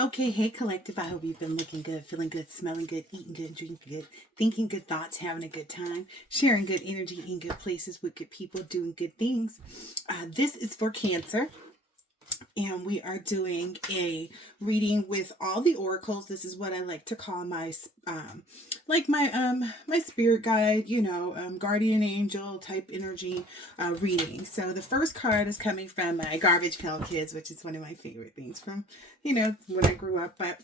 Okay, hey collective, I hope you've been looking good, feeling good, smelling good, eating good, drinking good, thinking good thoughts, having a good time, sharing good energy in good places with good people, doing good things. This is for Cancer, and we are doing a reading with all the oracles. This is what I like to call my my spirit guide, guardian angel type energy reading. So the first card is coming from my Garbage Pail Kids, which is one of my favorite things from when I grew up. But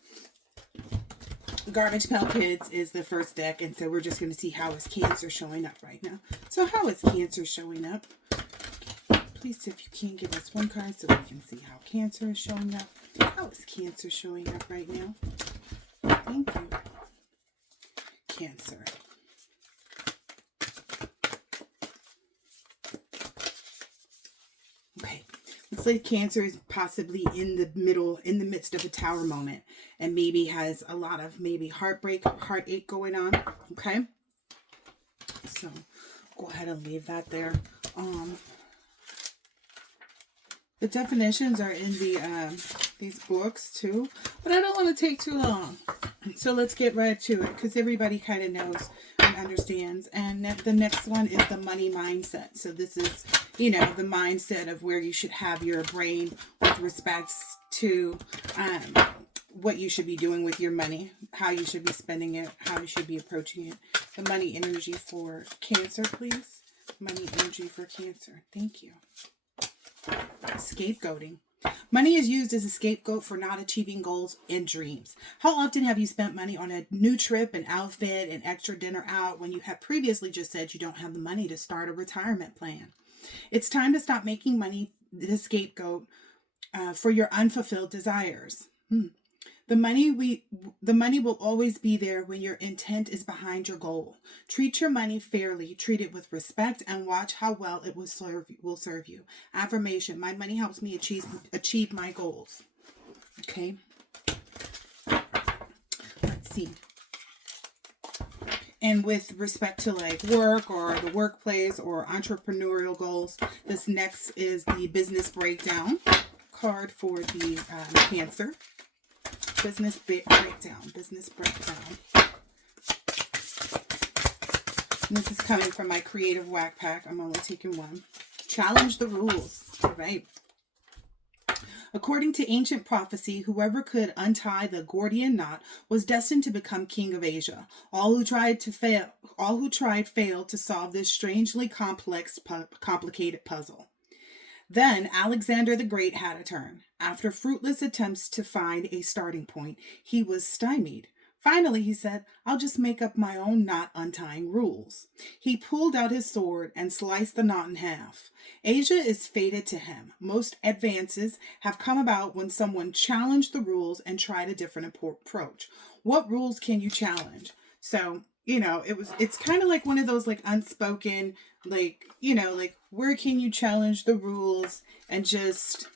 Garbage Pail Kids is the first deck, and so we're just going to see how is Cancer showing up right now. So how is Cancer showing up? Please, if you can, give us one card so we can see how Cancer is showing up. How is Cancer showing up right now? Thank you. Cancer. Okay. Looks like Cancer is possibly in the midst of a tower moment, and maybe has a lot of heartbreak, heartache going on. Okay. So go ahead and leave that there. The definitions are in these books too, but I don't want to take too long. So let's get right to it, because everybody kind of knows and understands. And the next one is the money mindset. So this is, the mindset of where you should have your brain with respects to what you should be doing with your money, how you should be spending it, how you should be approaching it. The money energy for Cancer, please. Money energy for Cancer. Thank you. Scapegoating. Money is used as a scapegoat for not achieving goals and dreams. How often have you spent money on a new trip, an outfit, an extra dinner out when you have previously just said you don't have the money to start a retirement plan? It's time to stop making money the scapegoat for your unfulfilled desires. The money will always be there when your intent is behind your goal. Treat your money fairly, treat it with respect, and watch how well it will serve you. Affirmation: my money helps me achieve my goals. Okay. Let's see. And with respect to like work or the workplace or entrepreneurial goals, this next is the business breakdown card for the Cancer. Business breakdown. And this is coming from my creative whack pack. I'm only taking one. Challenge the rules. All right. According to ancient prophecy, whoever could untie the Gordian knot was destined to become king of Asia. All who tried failed to solve this strangely complicated puzzle. Then Alexander the Great had a turn. After fruitless attempts to find a starting point, he was stymied. Finally, he said, I'll just make up my own knot untying rules. He pulled out his sword and sliced the knot in half. Asia is fated to him. Most advances have come about when someone challenged the rules and tried a different approach. What rules can you challenge? So, it's kind of like one of those like unspoken, like where can you challenge the rules and just,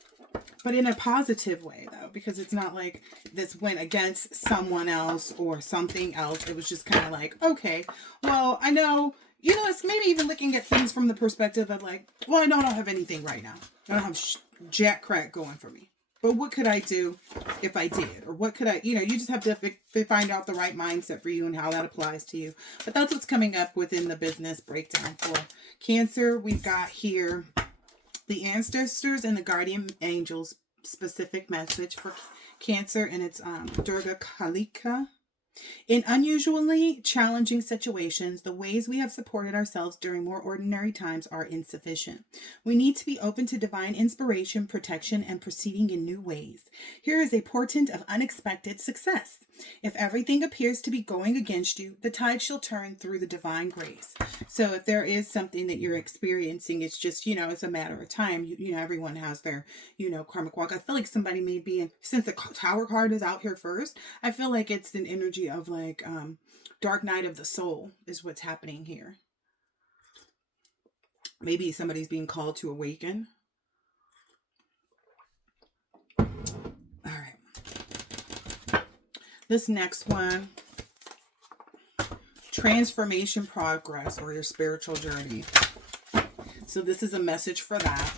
but in a positive way though, because it's not like this went against someone else or something else. It was just kind of like, okay, well, I know, it's maybe even looking at things from the perspective of like, well, I know I don't have anything right now. I don't have jack crack going for me. But what could I do if I did? Or what could I, you just have to find out the right mindset for you and how that applies to you. But that's what's coming up within the business breakdown for Cancer. We've got here the ancestors and the guardian angels specific message for Cancer, and it's Durga Kalika. In unusually challenging situations, the ways we have supported ourselves during more ordinary times are insufficient. We need to be open to divine inspiration, protection, and proceeding in new ways. Here is a portent of unexpected success. If everything appears to be going against you, the tide shall turn through the divine grace. So if there is something that you're experiencing, it's just, it's a matter of time. Everyone has their, karmic walk. I feel like somebody may be in, since the Tower card is out here first, I feel like it's an energy of like dark night of the soul is what's happening here. Maybe somebody's being called to awaken. All right. This next one, transformation progress, or your spiritual journey. So this is a message for that.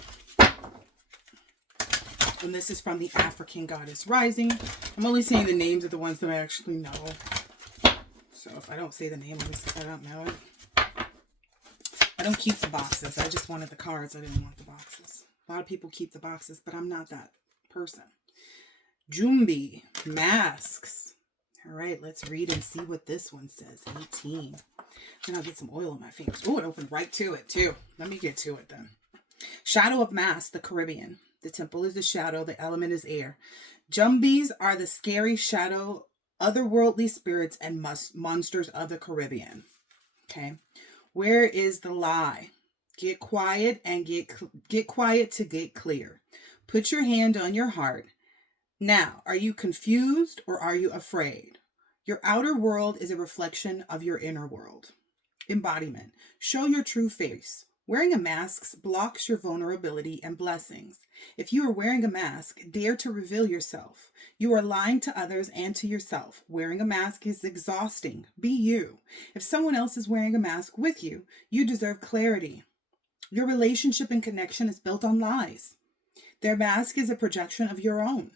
And this is from the African Goddess Rising. I'm only saying the names of the ones that I actually know. So if I don't say the name, at least I don't know it. I don't keep the boxes. I just wanted the cards. I didn't want the boxes. A lot of people keep the boxes, but I'm not that person. Jumbi, masks. All right, let's read and see what this one says. 18. And I'll get some oil on my fingers. Oh, it opened right to it, too. Let me get to it, then. Shadow of Mask, the Caribbean. The temple is the shadow. The element is air. Jumbis are the scary shadow, otherworldly spirits, and monsters of the Caribbean. Okay. Where is the lie? Get quiet and get quiet to get clear. Put your hand on your heart. Now, are you confused or are you afraid? Your outer world is a reflection of your inner world. Embodiment. Show your true face. Wearing a mask blocks your vulnerability and blessings. If you are wearing a mask, dare to reveal yourself. You are lying to others and to yourself. Wearing a mask is exhausting. Be you. If someone else is wearing a mask with you, you deserve clarity. Your relationship and connection is built on lies. Their mask is a projection of your own.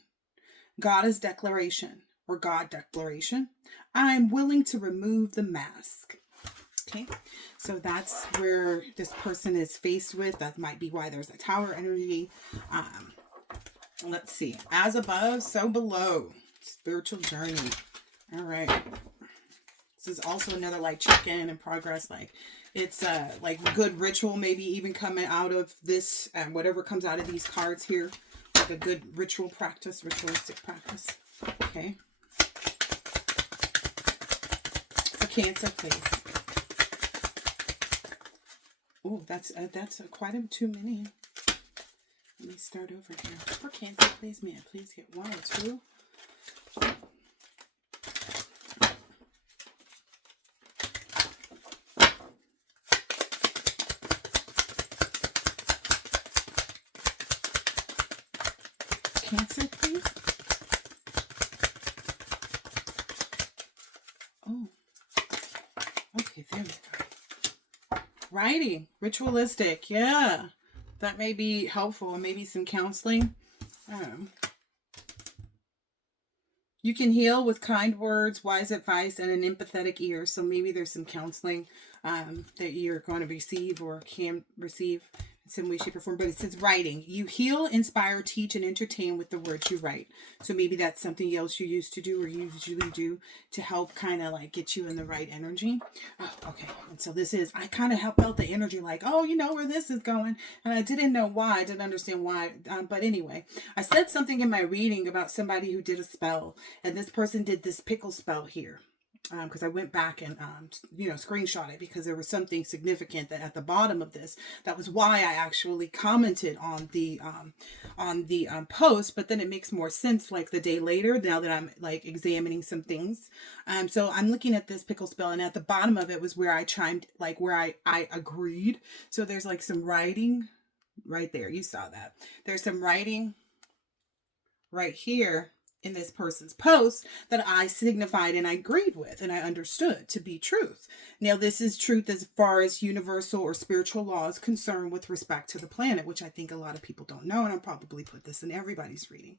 Goddess declaration or God declaration. I am willing to remove the mask. Okay, so that's where this person is faced with. That might be why there's a tower energy. Let's see. As above, so below. Spiritual journey. All right. This is also another like check-in and progress. Like it's like good ritual, maybe even coming out of this and whatever comes out of these cards here. Like a good ritual practice, ritualistic practice. Okay. For Cancer, please. Oh, that's quite too many. Let me start over here. For Cancer, please, man, please get one or two. Cancer, please. Oh, okay, there we go. Writing, ritualistic, yeah. That may be helpful, and maybe some counseling. You can heal with kind words, wise advice, and an empathetic ear. So maybe there's some counseling that you're going to receive or can receive in some way, shape, or form. But it says writing. You heal, inspire, teach, and entertain with the words you write. So maybe that's something else you used to do or you usually do to help kind of like get you in the right energy. Oh, okay. And so this is, I kind of felt the energy like, oh, you know where this is going. And I didn't know why. I didn't understand why. But anyway, I said something in my reading about somebody who did a spell. And this person did this pickle spell here. Because I went back and, screenshot it because there was something significant that at the bottom of this. That was why I actually commented on the post. But then it makes more sense like the day later now that I'm like examining some things. So I'm looking at this pickle spell, and at the bottom of it was where I chimed, like where I agreed. So there's like some writing right there. You saw that. There's some writing right here in this person's post that I signified and I agreed with and I understood to be truth. Now, this is truth as far as universal or spiritual law is concerned with respect to the planet, which I think a lot of people don't know, and I'll probably put this in everybody's reading.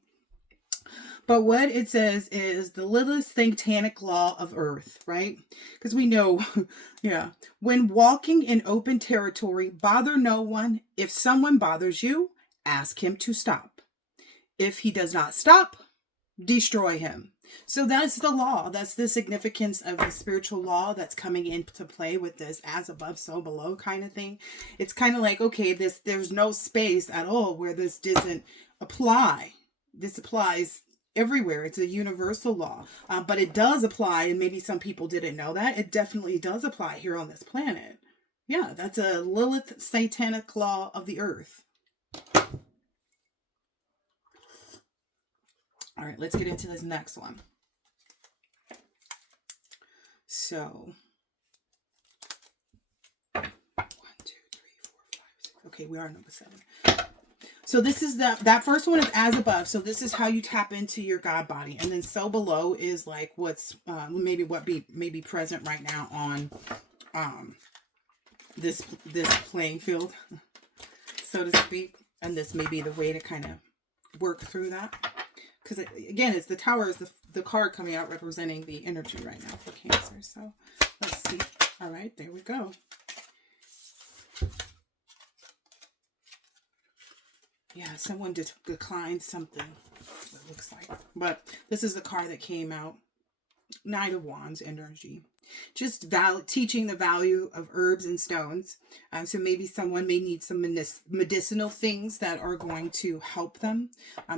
But what it says is the littlest satanic law of Earth, right? Because we know, yeah, when walking in open territory, bother no one. If someone bothers you, ask him to stop. If he does not stop, destroy him. So that's the law. That's the significance of the spiritual law that's coming into play with this as above, so below kind of thing. It's kind of like, okay, there's no space at all where this doesn't apply. This applies everywhere. It's a universal law. But it does apply, and maybe some people didn't know that. It definitely does apply here on this planet. Yeah, that's a Lilith satanic law of the earth. All right, let's get into this next one. So, 1, 2, 3, 4, 5, 6. Okay, we are number 7. So this is that first one is as above. So this is how you tap into your God body, and then so below is like what's maybe present right now on this playing field, so to speak. And this may be the way to kind of work through that. Because again, it's the Tower is the card coming out representing the energy right now for Cancer. So let's see. All right, there we go. Yeah, someone declined something, it looks like. But this is the card that came out. Knight of Wands energy. Just teaching the value of herbs and stones. So maybe someone may need some medicinal things that are going to help them.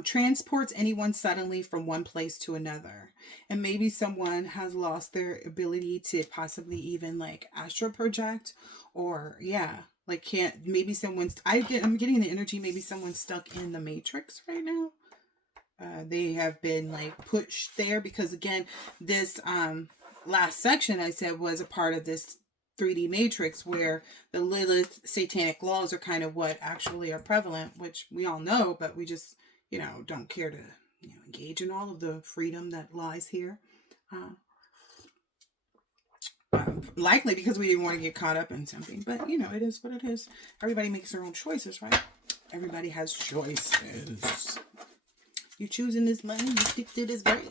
Transports anyone suddenly from one place to another. And maybe someone has lost their ability to possibly even like astral project, or yeah, like can't, maybe someone's, I'm getting the energy, maybe someone's stuck in the matrix right now. They have been like pushed there because again, this last section I said was a part of this 3D matrix where the Lilith satanic laws are kind of what actually are prevalent, which we all know, but we just, don't care to, engage in all of the freedom that lies here. Likely because we didn't want to get caught up in something, but it is what it is. Everybody makes their own choices, right? Everybody has choices. You're choosing this money, you stick to this bread.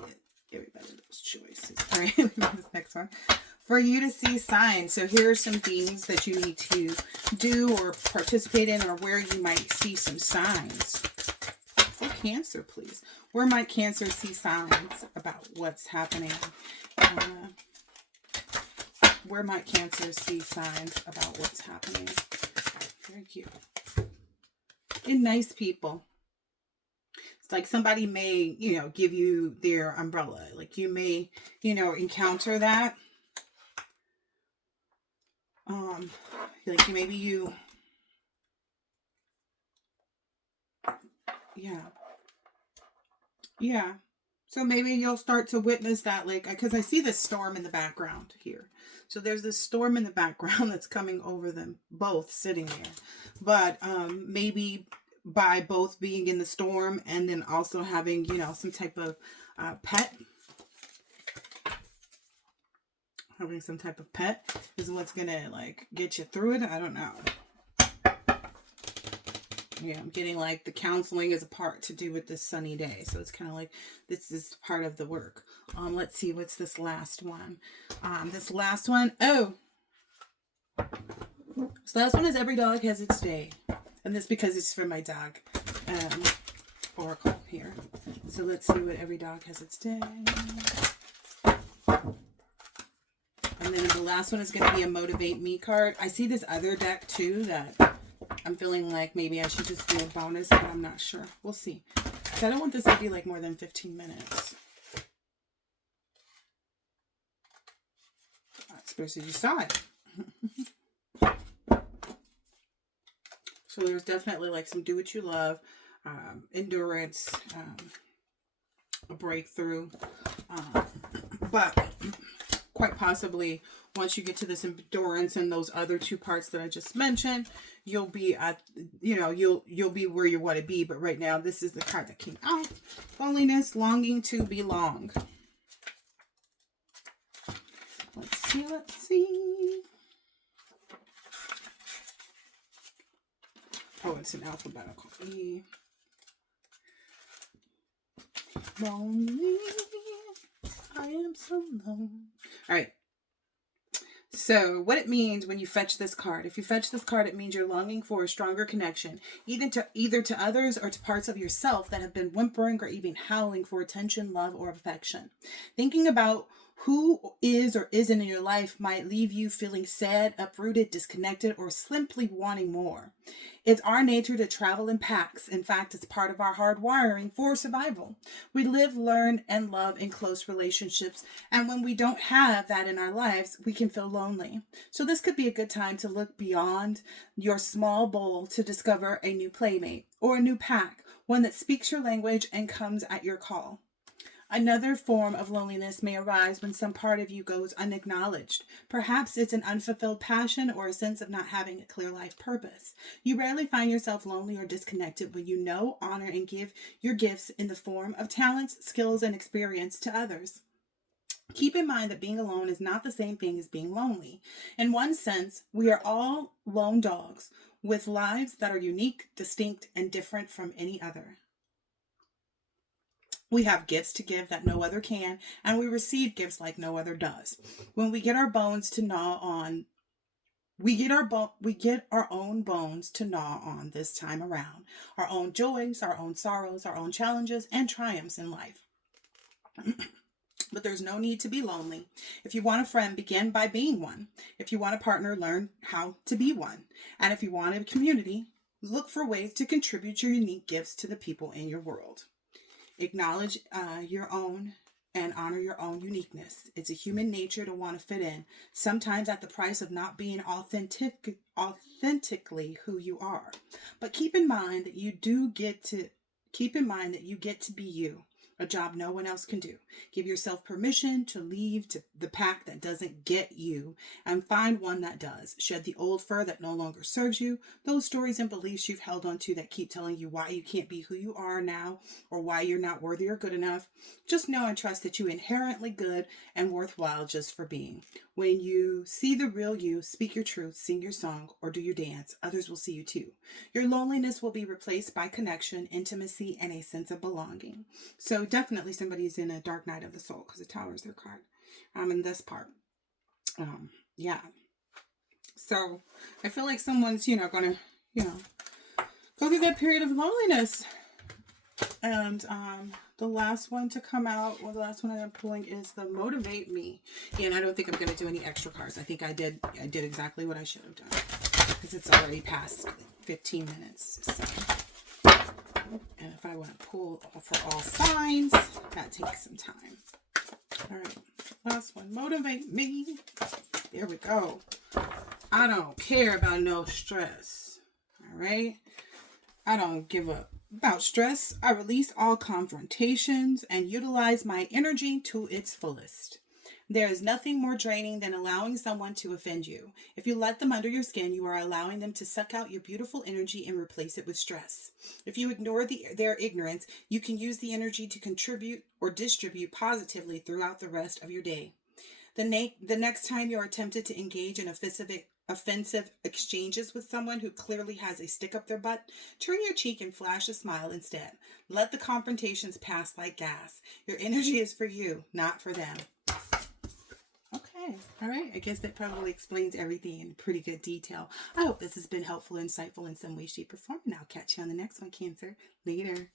Everybody knows choices. All right, this next one. For you to see signs. So here are some things that you need to do or participate in, or where you might see some signs. For Cancer, please. Where might Cancer see signs about what's happening? Where might Cancer see signs about what's happening? Very cute. And nice people. It's like somebody may, give you their umbrella. Like you may, encounter that. Like maybe you, yeah. So maybe you'll start to witness that, like, because I see this storm in the background here. So there's this storm in the background that's coming over them both sitting there. But maybe by both being in the storm and then also having, some type of pet. Having some type of pet is what's going to, like, get you through it. I don't know. Yeah, I'm getting like the counseling is a part to do with this sunny day. So it's kind of like this is part of the work. Let's see, what's this last one? This last one, so last one is every dog has its day. And this because it's for my dog oracle here. So let's see what every dog has its day. And then the last one is going to be a motivate me card. I see this other deck too that I'm feeling like maybe I should just do a bonus, but I'm not sure. We'll see. So I don't want this to be like more than 15 minutes. Especially you saw it. So there's definitely like some do what you love, endurance, a breakthrough. But quite possibly once you get to this endurance and those other two parts that I just mentioned, you'll be at, you'll be where you want to be. But right now, this is the card that came out. Loneliness, longing to belong. Let's see. Oh, it's an alphabetical E. Lonely. I am so lonely. All right. So what it means when you fetch this card. If you fetch this card, it means you're longing for a stronger connection, either to others or to parts of yourself that have been whimpering or even howling for attention, love, or affection. Thinking about who is or isn't in your life might leave you feeling sad, uprooted, disconnected, or simply wanting more. It's our nature to travel in packs. In fact, it's part of our hard wiring for survival. We live, learn, and love in close relationships. And when we don't have that in our lives, we can feel lonely. So this could be a good time to look beyond your small bowl to discover a new playmate or a new pack, one that speaks your language and comes at your call. Another form of loneliness may arise when some part of you goes unacknowledged. Perhaps it's an unfulfilled passion or a sense of not having a clear life purpose. You rarely find yourself lonely or disconnected when you know, honor, and give your gifts in the form of talents, skills, and experience to others. Keep in mind that being alone is not the same thing as being lonely. In one sense, we are all lone dogs with lives that are unique, distinct, and different from any other. We have gifts to give that no other can, and we receive gifts like no other does. When we get our bones to gnaw on, we get our own bones to gnaw on this time around. Our own joys, our own sorrows, our own challenges and triumphs in life. But there's no need to be lonely. If you want a friend, begin by being one. If you want a partner, learn how to be one. And if you want a community, look for ways to contribute your unique gifts to the people in your world. Acknowledge your own and honor your own uniqueness. It's a human nature to want to fit in, sometimes at the price of not being authentically who you are. But keep in mind that you get to be you, a job no one else can do. Give yourself permission to leave to the pack that doesn't get you and find one that does. Shed the old fur that no longer serves you, those stories and beliefs you've held on to that keep telling you why you can't be who you are now or why you're not worthy or good enough. Just know and trust that you're inherently good and worthwhile just for being. When you see the real you, speak your truth, sing your song, or do your dance, others will see you too. Your loneliness will be replaced by connection, intimacy, and a sense of belonging. So definitely somebody's in a dark night of the soul because the Tower is their card. In this part. Yeah. So I feel like someone's, going to, go through that period of loneliness. And the last one to come out, the last one I'm pulling is the Motivate Me. And I don't think I'm going to do any extra cards. I think I did exactly what I should have done because it's already past 15 minutes. So. And if I want to pull for all signs, that takes some time. All right, last one. Motivate me. There we go. I don't care about no stress. All right. I don't give up about stress. I release all confrontations and utilize my energy to its fullest. There is nothing more draining than allowing someone to offend you. If you let them under your skin, you are allowing them to suck out your beautiful energy and replace it with stress. If you ignore their ignorance, you can use the energy to contribute or distribute positively throughout the rest of your day. The next time you are tempted to engage in offensive exchanges with someone who clearly has a stick up their butt, turn your cheek and flash a smile instead. Let the confrontations pass like gas. Your energy is for you, not for them. Okay, all right. I guess that probably explains everything in pretty good detail. I hope this has been helpful, insightful in some way, shape, or form. And I'll catch you on the next one, Cancer. Later.